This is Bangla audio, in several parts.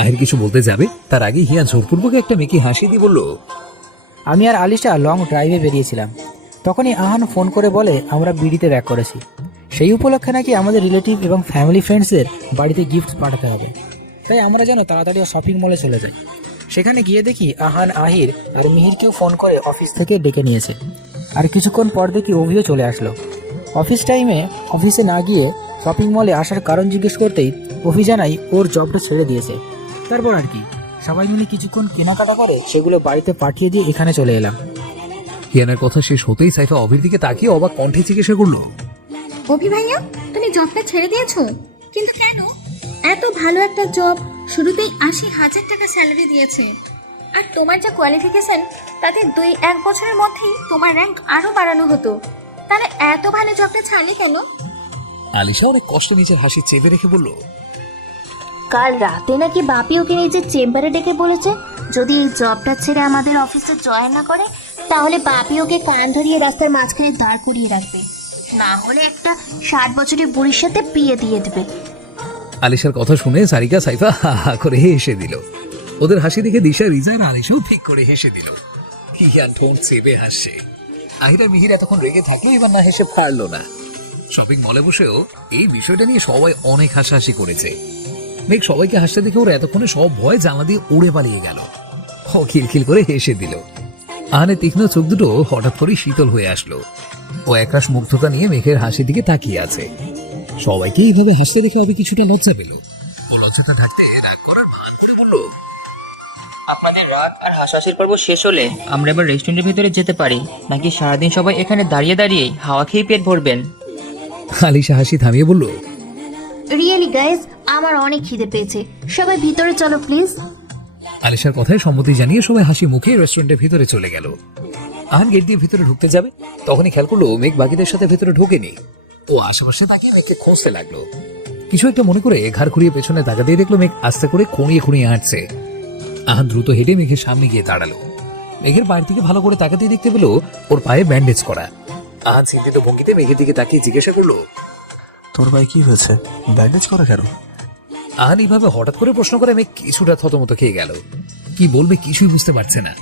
আহির কিছু বলতে যাবে তার আগে হিয়া জোরপূর্বক একটা মেয়েকে হাসি দিয়ে বলল, আমি আর আলিশা লং ড্রাইভে বেরিয়েছিলাম। তখনই আহান ফোন করে বলে আমরা বিড়িতে ব্যাক করেছি। সেই উপলক্ষে নাকি আমাদের রিলেটিভ এবং ফ্যামিলি ফ্রেন্ডসদের বাড়িতে গিফট পাঠাতে হবে, তাই আমরা যেন তাড়াতাড়ি শপিং মলে চলে যাই। সেখানে গিয়ে দেখি আহান, আহির আর মিহিরকেও ফোন করে অফিস থেকে ডেকে নিয়েছে। আর কিছুক্ষণ পর দেখি অভিও চলে আসলো। অফিস টাইমে অফিসে না গিয়ে শপিং মলে আসার কারণ জিজ্ঞেস করতেই অভি জানাই ওর জবটা ছেড়ে দিয়েছে। তারপর আর কি সবাই মিলে কিছুক্ষণ কেনাকাটা করে সেগুলো বাড়িতে পাঠিয়ে দিয়ে এখানে চলে এলাম। হিয়ানের কথা শেষ হতেই সাইফা অভির দিকে তাকিয়ে অবাক কণ্ঠে জিজ্ঞাসা করলো, অভি ভাইয়া, তুমি জবটা ছেড়ে দিয়েছো? কিন্তু কেন? এত ভালো একটা জব, শুরুতেই 80,000 টাকা স্যালারি দিয়েছে, আর তোমার যা কোয়ালিফিকেশন তাতে 2-1 বছরের মধ্যেই তোমার র্যাঙ্ক আরো বাড়ানো হতো। তাহলে এত ভালো জবটা ছাড়লে কেন? আলিশা অনেক কষ্ট নিজের হাসি চেপে রেখে বলল, কাল রাতে নাকি বাপি ওকে নিজের চেম্বারে ডেকে বলেছে যদি এই জবটা ছেড়ে আমাদের অফিসে জয়েন না করে তাহলে বাপি ওকে কান ধরিয়ে রাস্তার মাঝখানে দাঁড় করিয়ে রাখবে, না হলে একটা 60 বছরের বুড়ির সাথে বিয়ে দিয়ে দেবে। আলিশার কথা শুনে সারিকা সাইফা হা হা করে হেসে দিল। ওদের হাসি দেখে দিশা, রিজা আর আলিশাও ঠিক করে হেসে দিল। হিয়ান ঠোঁট চেপে হাসছে। আহিরা মিহির এতক্ষণ রেগে থাকলো, এবার না হেসে পারলো না। শপিং মলে বসেও এই বিষয়টা নিয়ে সবাই অনেক হাসাহাসি করেছে। মেঘ সবাইকে হাসতে দেখে ওর এতক্ষণে সব ভয় জানলা দিয়ে উড়ে পালিয়ে গেল। ও খিলখিল করে হেসে দিল। আহানের তীক্ষ্ণ চোখ দুটো হঠাৎ করে শীতল হয়ে আসলো। ও একরাশ মুগ্ধতা নিয়ে মেঘের হাসির দিকে তাকিয়ে আছে। সবাইকে এইভাবে হাসতে দেখে অবি কিছুটা লজ্জা পেল। ও লজ্জাটা থাকতে রাগ করার ভান করে বলল, আপনাদের রাত আর হাসাহাসির পর্ব শেষ হলে আমরা এবার রেস্টুরেন্টের ভিতরে যেতে পারি, নাকি সারাদিন সবাই এখানে দাঁড়িয়ে দাঁড়িয়ে হাওয়া খেয়ে পেট ভরবেন? আলিশা হাসি থামিয়ে বলল, রিয়েলি গাইজ, আমার অনেক খিদে পেয়েছে, সবাই ভিতরে চলো প্লিজ। আলিশার কথায় সম্মতি জানিয়ে সবাই হাসি মুখে রেস্টুরেন্টের ভিতরে চলে গেল। আহান গেট দিয়ে ভিতরে ঢুকতে যাবে, তখনই খেয়াল করলো মেঘ বাকিদের সাথে ভেতরে ঢোকেনি। ও আশেপাশে তাকিয়ে মেঘকে খুঁজতে লাগলো। কিছু একটা মনে করে ঘাড় ঘুরিয়ে পেছনে তাকাতেই দেখলো মেঘ আস্তে করে খুঁড়িয়ে খুঁড়িয়ে হাঁটছে। আহান দ্রুত হেঁটে মেঘের সামনে গিয়ে দাঁড়ালো। মেঘের পায়ের দিকে ভালো করে তাকাতেই দেখতে পেলো ওর পায়ে ব্যান্ডেজ করা। আহান চিন্তিত ভঙ্গিতে মেঘের দিকে তাকিয়ে জিজ্ঞাসা করলো, তোর ভাই কি হয়েছে, ব্যান্ডেজ করা কেন? আহান এইভাবে হঠাৎ করে প্রশ্ন করে মেঘ কিছুটা থতমত খেয়ে গেল। কি বলবে কিছুই বুঝতে পারছে না।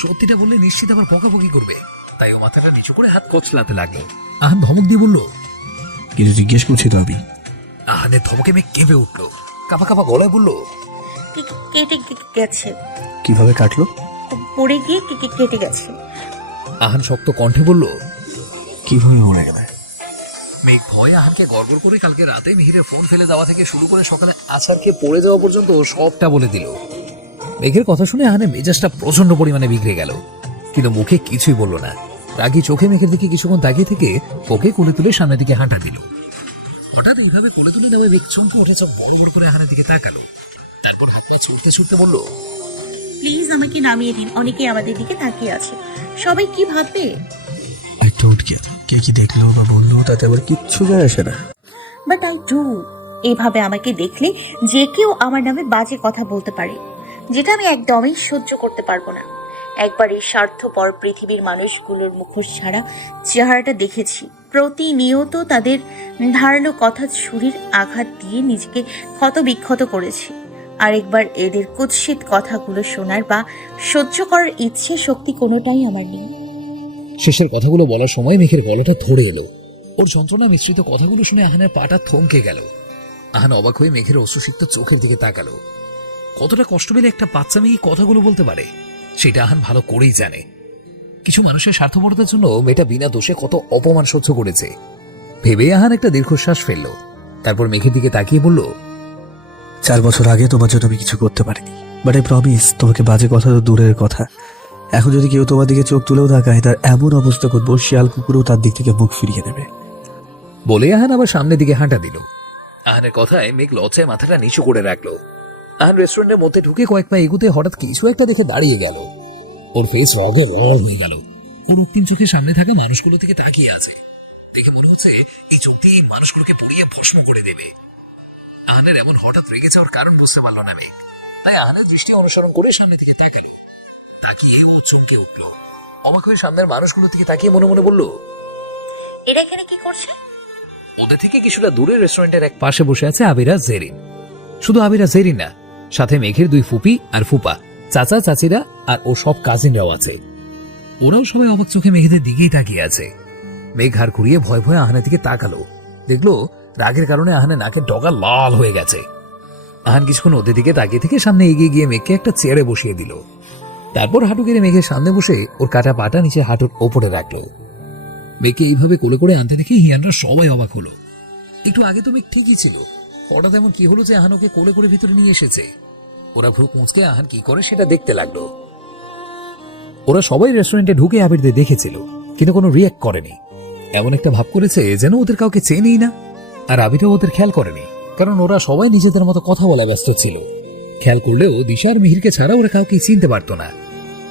সত্যিটা বললে নিশ্চিত আবার বকাবকি করবে, তাই ও মাথাটা নিচু করে হাত কোচলাতে লাগলো। আহান ধমক দিয়ে বলল, কিছু জিজ্ঞেস করছি তো আমি। আহানের ধমকে মেঘ কেঁপে উঠলো, কাঁপা কাঁপা গলায় বলল, কেটে গেছে, কিভাবে কাটলো? পড়ে গিয়ে কেটে গেছে। আহান শক্ত কণ্ঠে বলল, কিভাবে মরে গেলে? মেঘ ভয়ে আহানকে গড়গড় করে কালকে রাতে মিহিরের ফোন ফেলে দেওয়া থেকে শুরু করে সকালে আছাড় খেয়ে পড়ে যাওয়া পর্যন্ত সবটা বলে দিল। মেঘের কথা শুনে আহানের মেজাজটা প্রচন্ড পরিমাণে বিগড়ে গেল, কিন্তু মুখে কিছুই বলল না। রাগী চোখে মেঘের দিকে কিছুক্ষণ তাকিয়ে থেকে ওকে কোলে তুলে সামনের দিকে হাঁটা দিল। হঠাৎ এইভাবে কোলে তুলে দেওয়া মেঘ চমকে উঠে চোখ বড় বড় করে আহানের দিকে তাকালো। তারপর হাত পা ছুটতে ছুটতে বলল, প্লিজ আমাকে নামিয়ে দিন, অনেকে আমাদের দিকে তাকিয়ে আছে, সবাই কি ভাববে? আই ডোন্ট কেয়ার, কে কি দেখলো বা বললো তাতে আবার কিচ্ছু যায় আসে না। But I do. এইভাবে আমাকে দেখলে যে কেউ আমার নামে বাজে কথা বলতে পারে, যেটা আমি একদমই সহ্য করতে পারবো না। একবার এই স্বার্থপর পৃথিবীর মানুষগুলোর মুখোশ ছাড়া চেহারাটা দেখেছি। প্রতিনিয়ত তাদের ধারালো কথা ছুরির আঘাত দিয়ে নিজেকে ক্ষত বিক্ষত করেছি। আরেকবার এদের কুৎসিত কথাগুলো শোনার বা সহ্য করার ইচ্ছে শক্তি কোনোটাই আমার নেই। শেষের কথাগুলো বলার সময় মেঘের গলাটা ধরে এলো। ওর যন্ত্রণা মিশ্রিত কথাগুলো শুনে আহানের পাটা থমকে গেল। আহান অবাক হয়ে মেঘের অশ্রুসিক্ত চোখের দিকে তাকালো। কতটা কষ্ট পেলে একটা বাচ্চা মেয়ে কথাগুলো বলতে পারে সেটা আহান ভালো করেই জানে। কিছু মানুষের স্বার্থপরতার জন্য মেয়েটা বিনা দোষে কত অপমান সহ্য করেছে ভেবে আহান একটা দীর্ঘশ্বাস ফেললো। তারপর মেঘের দিকে তাকিয়ে বলল, 4 বছর আগে তোমার জন্য আমি কিছু করতে পারিনি, বাট আই প্রমিস তোমাকে বাজে কথা তো দূরের কথা, এখন যদি কেউ তোমার দিকে চোখ তুলেও তাকায় তার এমন অবস্থা করবো শিয়াল কুকুরও তার দিক থেকে মুখ ফিরিয়ে নেবে। বলে আহান আবার সামনের দিকে হাঁটা দিল। আহানের কথায় মেঘ লজ্জায় মাথাটা নিচু করে রাখলো। আহান রেস্টুরেন্টের মধ্যে ঢুকে কয়েক পা এগুতে হঠাৎ কিছু একটা দেখে দাঁড়িয়ে গেল। ওর ফেস রগে রল হয়ে গেল। ওর রক্তিম চোখের সামনে থাকা মানুষগুলো থেকে তাকিয়ে আছে। দেখে মনে হচ্ছে এই চোখ দিয়ে এই মানুষগুলোকে পুড়িয়ে ভস্ম করে দেবে। আহানের এমন হঠাৎ রেগে যাওয়ার কারণ বুঝতে পারল না মেঘ, তাই আহানের দৃষ্টি অনুসরণ করে সামনের দিকে তাকালো। তাকিয়ে ও চমকে উঠল। অবাক হয়ে সামনের মানুষগুলোর দিকে তাকিয়ে মনে মনে বলল, এরা এখানে কি করছে? ওদের থেকে কিছুটা দূরে রেস্টুরেন্টের এক পাশে বসে আছে আবিরা জেরিন। শুধু আবিরা জেরিন না, সাথে মেঘের দুই ফুপি আর ফুপা, চাচা চাচিরা আর ও সব কাজিনরাও আছে। ওরাও সবাই অবাক চোখে মেঘেদের দিকেই তাকিয়ে আছে। মেঘ ঘাড় ঘুরিয়ে ভয় ভয়ে আহানের দিকে তাকালো, দেখলো রাগের কারণে আহানের নাকের ডগা লাল হয়ে গেছে। আহান কিছুক্ষণ ওদের দিকে তাকিয়ে থেকে সামনে এগিয়ে গিয়ে মেঘকে একটা চেয়ারে বসিয়ে দিল। তারপর হাঁটু গেড়ে মেঘের সামনে বসে ওর কাটা পাটা নিচে হাঁটুর ওপরে রাখলো। মেঘকে এইভাবে কোলে করে আনতে দেখে হিয়ানরা সবাই অবাক হলো। একটু আগে তো মেঘ ঠিকই ছিল, হঠাৎ এমন কি হলো যে আহান ওকে কোলে করে ভিতরে নিয়ে এসেছে? ওরা ভ্রু কুঁচকে আহান কি করে সেটা দেখতে লাগলো। ওরা সবাই রেস্টুরেন্টে ঢুকে আবিরদের দেখেছিল, কিন্তু কোনো রিয়াক্ট করেনি। এমন একটা ভাব করেছে যেন ওদের কাউকে চেনেই না। আর আবিরও ওদের খেয়াল করেনি, কারণ ওরা সবাই নিজেদের মতো কথা বলা ব্যস্ত ছিল। খেয়াল করলেও দিশা আর মিহিরকে ছাড়া ওরা কাউকে চিনতে পারত না।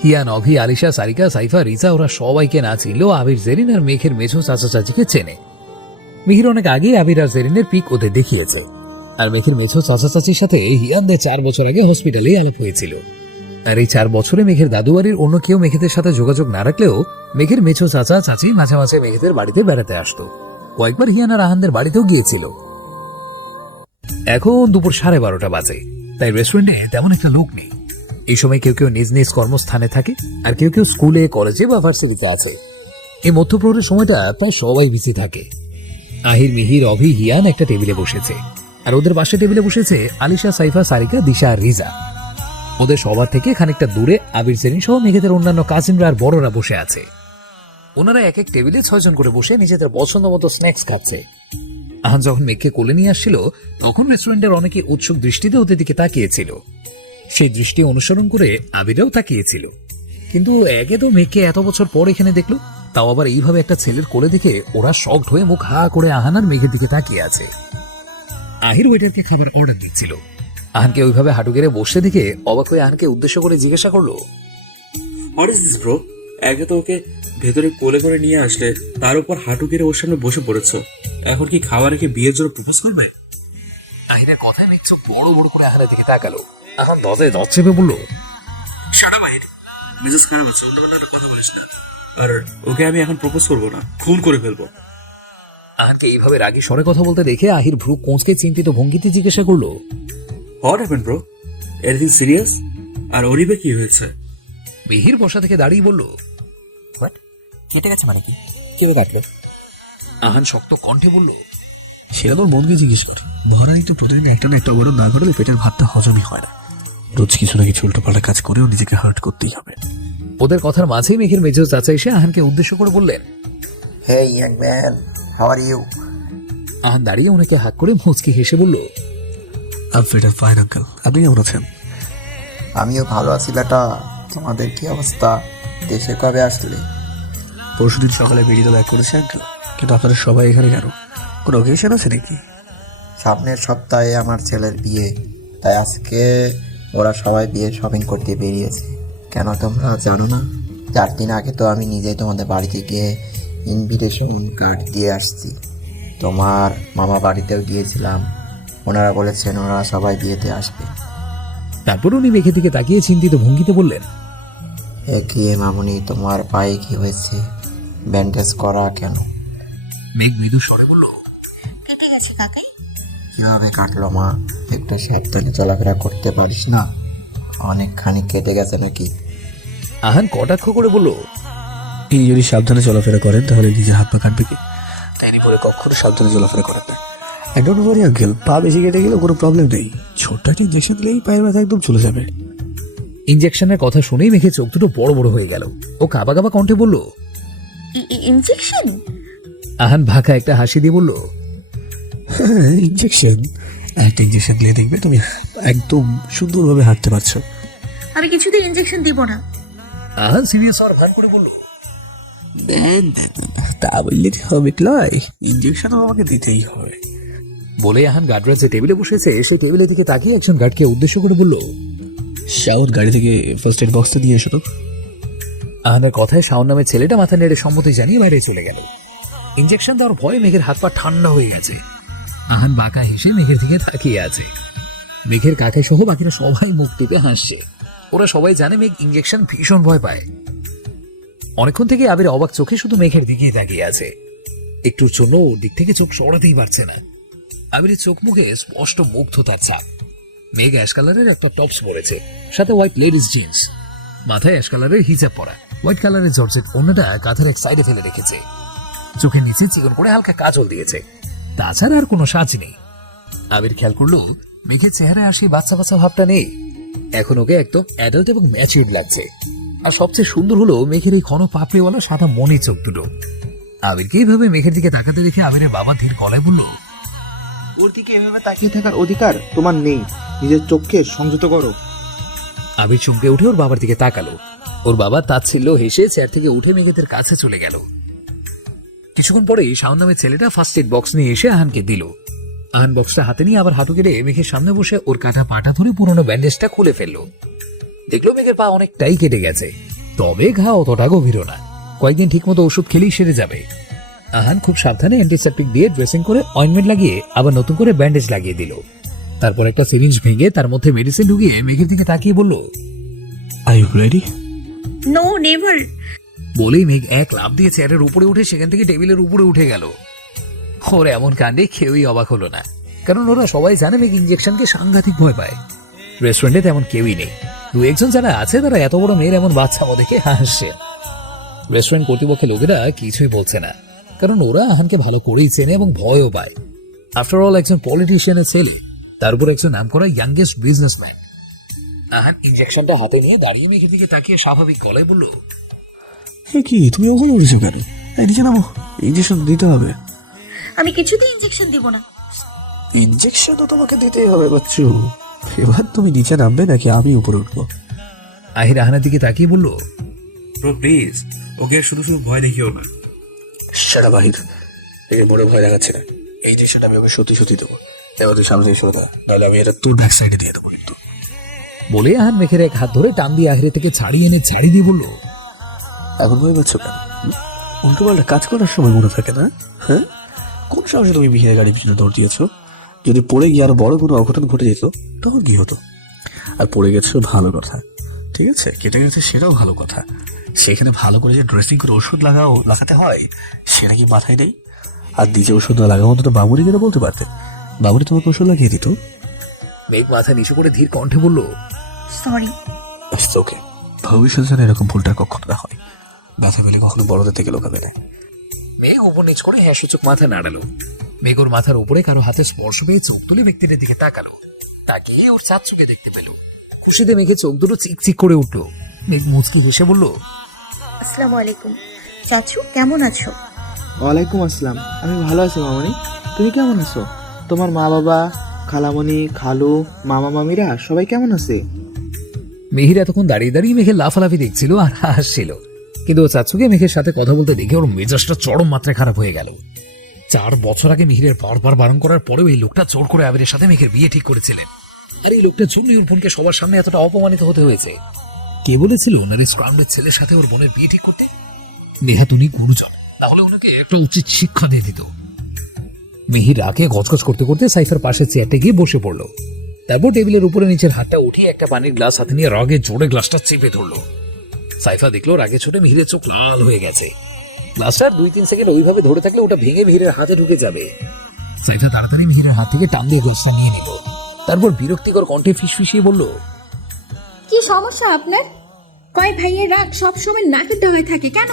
হিয়ান, অভি, আলিশা, সারিকা, সাইফা, রিজা ওরা সবাইকে না চিনলেও আবির, জেরিন আর মেঘের মেঝো চাচা চাচিকে চেনে। মিহির অনেক আগে আবির আর জেরিনের পিক ওদের দেখিয়েছে। আর মেঘের মেঝো চাচা চাচির সাথে হিয়ানদের 4 বছর আগে হসপিটালে আলাপ হয়েছিল। আর এই 4 বছরে মেঘের দাদু বাড়ির অন্য কেউ মেঘেদের সাথে যোগাযোগ না রাখলেও মেঘের মেঝো চাচা চাচি মাঝে মাঝে মেঘেদের বাড়িতে বেড়াতে আসতো। কয়েকবার হিয়ান আর আহানদের বাড়িতেও গিয়েছিল। এখন দুপুর 12:30 বাজে, তাই রেস্টুরেন্টে তেমন একটা লোক নেই। এই সময় কেউ কেউ নিজ নিজ কর্মস্থানে থাকে, আর কেউ কেউ স্কুলে, কলেজে বা ভার্সিটিতে আছে। এই মধ্যপ্রহরের সময়টা প্রায় সবাই বিজি থাকে। আহির, মিহির, অভি, হিয়ান একটা টেবিলে বসেছে, আর ওদের পাশে টেবিলে বসেছে আলিশা, সাইফা, সারিকা, দিশা আর রিজা। ওদের সবার থেকে খানিকটা দূরে আবির, জেরিন সহ মেঘেদের অন্যান্য কাজিনরা আর বড়রা বসে আছে। ওনারা এক এক টেবিলে 6 জন করে বসে নিজেদের পছন্দ মতো স্ন্যাক্স খাচ্ছে। আহান যখন মেঘকে কোলে নিয়ে আসছিল, তখন রেস্টুরেন্টের অনেকে উৎসুক দৃষ্টিতে ওদের দিকে তাকিয়েছিল। সেই দৃষ্টি অনুসরণ করে আবিরও তাকিয়েছিল। কিন্তু একে তো মেঘকে এত বছর পর এখানে দেখলো, তাও আবার এইভাবে একটা ছেলের কোলে দেখে ওরা শকড হয়ে মুখ হা করে আহান আর মেঘের দিকে তাকিয়ে আছে। আহির ওয়েটারকে খাবার অর্ডার দিচ্ছিল। আহানকে ওইভাবে হাঁটু গেড়ে বসে দেখে অবাক হয়ে আহানকে উদ্দেশ্য করে জিজ্ঞাসা করলো, হোয়াট ইজ দিস ব্রো? একে তো ওকে ভেতরে কোলে করে নিয়ে আসলে, তার উপর হাঁটু গেড়ে ওর সামনে বসে পড়েছো। এখন কি খাওয়া রেখে বিয়ের জন্য প্রপোজ করবে? আহিরের কথায় মেঘ চোখ বড় বড় করে আহানের দিকে তাকালো। আহান দজে দজ চেপে বললো, শাট আপ আহির, মেজাজ খারাপ আছে, অন্য একটা কথা বলিস না। আর ওকে আমি এখন প্রপোজ করবো না, খুন করে ফেলবো। আহানকে এইভাবে রাগী স্বরে কথা বলতে দেখে আহির ভ্রু কোঁচকে চিন্তিত ভঙ্গিতে জিজ্ঞাসা করলো, what happen bro? Anything serious? আর ওরিবে কি হয়েছে? মিহির বসা থেকে দাঁড়িয়ে বলল, হোয়াট? কেটে গেছে মানে কি? কিভাবে কাটলো? আহান শক্ত কণ্ঠে বলল, সেটা তোর মনকে জিজ্ঞেস কর। মহারানী তো প্রতিদিন একটা না একটা অবরোধ না ঘটালে পেটের ভাতটা হজমই হয় না। রোজ কিছু না কিছু উল্টোপাল্টা কাজ করেও নিজেকে হার্ট করতেই হবে। ওদের কথার মাঝেই মেঘের মেজো চাচা এসে আহানকে উদ্দেশ্য করে বললেন, Hey young man, how are you? Ahan দাঁড়িয়ে ওনাকে হাত করে মুচকি হেসে বলল, আম ফিট অ্যান্ড ফাইন আঙ্কেল, আপনি কেমন আছেন? আমিও ভালো আছি বেটা। তোমাদের কি অবস্থা? দেশে কবে আসলে? পরশুদিন সকালে বেরিয়ে ব্যাক করেছে আঙ্কেল, কিন্তু আপনারা সবাই এখানে কেন? কোনো অকেশন আছে নাকি? সামনের সপ্তাহে আমার ছেলের বিয়ে, তাই আজকে ওরা সবাই বিয়ে শপিং করতে বেরিয়েছে। কেন তোমরা জানো না? 4 দিন আগে তো আমি নিজেই তোমাদের বাড়িতে গিয়ে ইনভিটেশন কার্ড দিয়ে আসছি। তোমার মামা বাড়িতেও গিয়েছিলাম, ওনারা বলেছেন ওনারা সবাই বিয়েতে আসবে। তারপর উনি মেঘের দিকে তাকিয়ে চিন্তিত ভঙ্গিতে বললেন, এ কি মামুনি, তোমার পায়ে কি হয়েছে? ব্যান্ডেজ করা কেন? মেঘ মৃদু স্বরে বলল, কেটে গেছে কাকাই। কিভাবে কাটলো মা? একটু সাবধানে চলাফেরা করতে পারিস না? অনেকখানি কেটে গেছে নাকি? আহান কটাক্ষ করে বলল, ইনি যদি সাবধানে চলাফেরা করেন তাহলে নিজের হাত পা কাটবে কি? তাই ইনি পরে কখনো সাবধানে চলাফেরা করেন না। একদম বলি আঙ্কেল, পা বেশি কেটে গেলে কোনো প্রবলেম নেই, ছোট্ট একটা ইঞ্জেকশন দিলেই পায়ের ব্যথা একদম চলে যাবে। ইঞ্জেকশনের কথা শুনেই মেঘের চোখ দুটো বড় বড় হয়ে গেল। ও কাবা কাবা কণ্ঠে বলল, ইনজেকশন? আহান ভাকা একটা হাসি দিয়ে বলল, ইঞ্জেকশন? একটা ইঞ্জেকশন দিলে দেখবে তুমি একদম সুন্দরভাবে হাঁটতে পারছো। আমি কিছুতেই ইনজেকশন দিব না। আহান সিরিয়াস হওয়ার ভান করে বলল, দেন তা বললে হবে ক্লয়, ইঞ্জেকশনও আমাকে দিতেই হবে। বলে আহান গার্ডরা যে টেবিলে বসেছে সেই টেবিলের দিকে তাকিয়ে একজন গার্ডকে উদ্দেশ্য করে বলল, শাওন গাড়ি থেকে ফার্স্ট এড বক্সটা দিয়ে এসো তো। আহানের কথায় শাওন নামের ছেলেটা মাথা নেড়ে সম্মতি জানিয়ে বাইরে চলে গেল। ইঞ্জেকশন দেওয়ার ভয়ে মেঘের হাত পা ঠান্ডা হয়ে গেছে। আহান বাঁকা হেসে মেঘের দিকে তাকিয়ে আছে। মেঘের কাকাই সহ বাকিরা সবাই মুখ টিপে হাসছে। ওরা সবাই জানে মেঘ ইঞ্জেকশন ভীষণ ভয় পায়। অনেকক্ষণ থেকে আবির অবাক চোখে শুধু মেঘের দিকেই তাকিয়ে আছে। একটুর জন্য ওর দিক থেকে চোখ সরাতেই পারছে না। আবিরের চোখ মুখে স্পষ্ট মুগ্ধতার ছাপ। মেঘ অ্যাশ কালারের একটা টপস পরেছে, সাথে হোয়াইট লেডিস জিন্স, মাথায় অ্যাশ কালারের হিজাব পরা, হোয়াইট কালারের জর্জেট ওড়নাটা কাঁধের এক সাইডে ফেলে রেখেছে, চোখের নিচে চিকন করে হালকা কাজল দিয়েছে, তাছাড়া আর কোনো সাজ নেই। আবির খেয়াল করলো মেঘের চেহারায় আসি বাচ্চা বাচ্চা ভাবটা নেই, এখন ওকে একদম অ্যাডাল্ট এবং ম্যাচিউরড লাগছে। আর সবচেয়ে সুন্দর হলো মেঘের এই ঘন পাপড়িওয়ালা সাদা মনি চোখ দুটো। আবিরকে এইভাবে মেঘের দিকে তাকাতে দেখে আবিরের বাবা ধীর গলায় বলল, ওর দিকে এভাবে তাকিয়ে থাকার অধিকার তোমার নেই, নিজের চোখকে সংযত করো। আবির চমকে উঠে ওর বাবার দিকে তাকালো। ওর বাবা তাচ্ছিল্য হেসে চেয়ার থেকে উঠে মেঘেদের কাছে চলে গেল। কিছুক্ষণ পরে শাওন নামের ছেলেটা ফার্স্ট এড বক্স নিয়ে এসে আহানকে দিল। আহান বক্সটা হাতে নিয়ে আবার হাঁটু কেটে মেঘের সামনে বসে ওর কাটা পাটা ধরে পুরোনো ব্যান্ডেজটা খুলে ফেললো। দেখলো মেঘের পা অনেকটাই কেটে গেছে, তবে ঘা অতটা গভীরও না, কয়েকদিন ঠিকমতো ওষুধ খেলেই সেরে যাবে। আহান খুব সাবধানে অ্যান্টিসেপ্টিক দিয়ে ড্রেসিং করে অয়েন্টমেন্ট লাগিয়ে আবার নতুন করে ব্যান্ডেজ লাগিয়ে দিল। তারপর একটা সিরিঞ্জ ভেঙে তার মধ্যে মেডিসিন ঢুকিয়ে মেঘের দিকে তাকিয়ে বলল, are you ready? No never. বলেই মেঘ এক লাফ দিয়ে চেয়ারের উপরে উঠে সেখান থেকে টেবিলের উপরে উঠে গেল। ওর এমন কাণ্ডে কেউই অবাক হলো না, কারণ ওরা সবাই জানে মেঘ ইঞ্জেকশনকে সাংঘাতিক ভয় পায়। রেস্টুরেন্টে তেমন কেউই নেই, দু একজন যারা আছে তারা এত বড় মেয়ের এমন বাচ্চা দেখে হাসছে। রেস্টুরেন্ট কর্তৃপক্ষের লোকেরা কিছুই বলছে না, কারণ ওরা আহানকে ভালো করেই চেনে এবং ভয়ও পায়। আফটার অল একজন পলিটিশিয়ানের ছেলে, তার উপর একজন নামকরা ইয়াংগেস্ট বিজনেসম্যান। আহান ইঞ্জেকশনটা হাতে নিয়ে দাঁড়িয়ে মেঘের দিকে তাকিয়ে স্বাভাবিক গলায় বলল, কি তুমি ওখানে উঠেছো কেন? এদিকে নামো, ইঞ্জেকশন দিতে হবে। আমি কিছুতেই ইনজেকশন দিব না। ইঞ্জেকশন তো তোমাকে দিতেই হবে বাচ্চু। এবার তুমি নিচে নামবে নাকি আমি উপরে উঠবো? আহির আহানের দিকে তাকিয়ে বলল, ব্রো প্লিজ, ওকে শুধু শুধু ভয় দেখিও না। সেটা বাহির, একে মোড়ে ভয় দেখাচ্ছে না। এই ইঞ্জেকশনটা আমি ওকে সত্যি সত্যি দেবো। এবার তুই সামনে এসে না, নাহলে আমি এটা তোর ব্যাক সাইডে দিয়ে দেবো কিন্তু। বলে আহান মেঘের এক হাত ধরে টান দিয়ে আহিরের থেকে ছাড়িয়ে এনে ছাড়িয়ে দিয়ে বলল, এখন ভয় পাচ্ছ কেন? উল্টো পাল্টা কাজ করার সময় মনে থাকে না? হ্যাঁ, কোন সাহসে তুমি মিহিরের গাড়ির পিছনে দৌড় দিয়েছো? যদি পড়ে গিয়ে আরো বড় কোনো অঘটন ঘটে যেত তখন কি হতো? আর পড়ে গেছো ভালো কথা, ঠিক আছে, কেটে গেছে সেটাও ভালো কথা। সেখানে ভালো করে যে ড্রেসিং করে ওষুধ লাগাতে হয় সেটা কি মাথায় নেই? আর নিজে ওষুধ না লাগাবো তো বাবুরিকে তো বলতে পারতে, বাবুরি তোমাকে ওষুধ লাগিয়ে দিত। মেঘ মাথা নিচু করে ধীর কণ্ঠে বলল, সরি। ওকে, ভবিষ্যতে যেন এরকম ভুলটা কখনো না হয়। ব্যথা পেলে কখনো বড়দের থেকে লোকাবে না। মেঘ উপর নিচ করে হ্যাঁ সূচক মাথা নাড়ালো। মেঘ ওর মাথার উপরে কারো হাতে স্পর্শ পেয়ে চোখ তুলে ব্যক্তিটার দিকে তাকালো। তাকিয়ে ওর চাচুকে দেখতে পেল। খুশিতে মেঘে চোখ দুটো চিকচিক করে উঠল। মেঘ মুচকি হেসে বলল, আসসালামু আলাইকুম চাচু, কেমন আছো? ওয়ালাইকুম আসসালাম, আমি ভালো আছি মামনি। তুমি কেমন আছো? তোমার মা বাবা, খালামণি, খালু, মামা মামিরা সবাই কেমন আছে? মিহির এতক্ষণ দাঁড়িয়ে দাঁড়িয়ে মেঘের লাফালাফি দেখছিল আর হাসছিল, কিন্তু ও চাচুকে মেঘের সাথে কথা বলতে দেখে ওর মেজাজটা চরম মাত্রায় খারাপ হয়ে গেল। 4 বছর আগে মিহিরের বারবার বারণ করার পরেও এই লোকটা জোর করে আবিরের সাথে মেঘের বিয়ে ঠিক করেছিলেন। আর এই লোকটা জন্যই ওর বোনকে সবার সামনে এতটা অপমানিত হতে হয়েছে। কে বলেছিল ওনার এই স্ক্রাউন্ডের ছেলের সাথে ওর বোনের বিয়ে ঠিক করতে? নেহাত উনি গুরুজন, তাহলে ওনাকে একটা উচিত শিক্ষা দিয়ে দিত। মিহির রাগে গজগজ করতে করতে সাইফার পাশে চেয়ারটা গিয়ে বসে পড়লো। তারপর টেবিলের উপরে নিচের হাতটা উঠিয়ে একটা পানির গ্লাস হাতে নিয়ে রাগে জোরে গ্লাসটা চেপে ধরলো। সাইফা দেখলো রাগে ছোটে মিহিরের চোখ লাল হয়ে গেছে। গ্লাসটা 2-3 সেকেন্ড ওইভাবে ধরে থাকলে ওটা ভেঙে মিহিরের হাতে ঢুকে যাবে। সাইফা তাড়াতাড়ি মিহিরের হাত থেকে টান দিয়ে গ্লাসটা নিয়ে নিল। তারপর বিরক্তিকর কণ্ঠে ফিসফিসিয়ে বলল, কি সমস্যা আপনার? কয় ভাইয়ের রাগ সবসময় নাকের ডগায় থাকে কেন?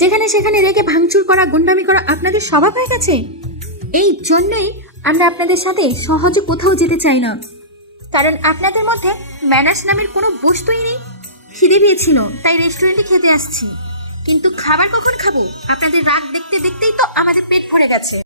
যেখানে সেখানে রেগে ভাঙচুর করা, গুন্ডামি করা আপনাদের স্বভাব হয়ে গেছে। এই জন্যই আমরা আপনাদের সাথে সহজে কোথাও যেতে চাই না, কারণ আপনাদের মধ্যে ম্যানার্স নামের কোনো বস্তুই নেই। খিদে পেয়েছিল তাই রেস্টুরেন্টে খেতে আসছি, কিন্তু খাবার কখন খাবো? আপনাদের রাগ দেখতে দেখতেই তো আমাদের পেট ভরে গেছে।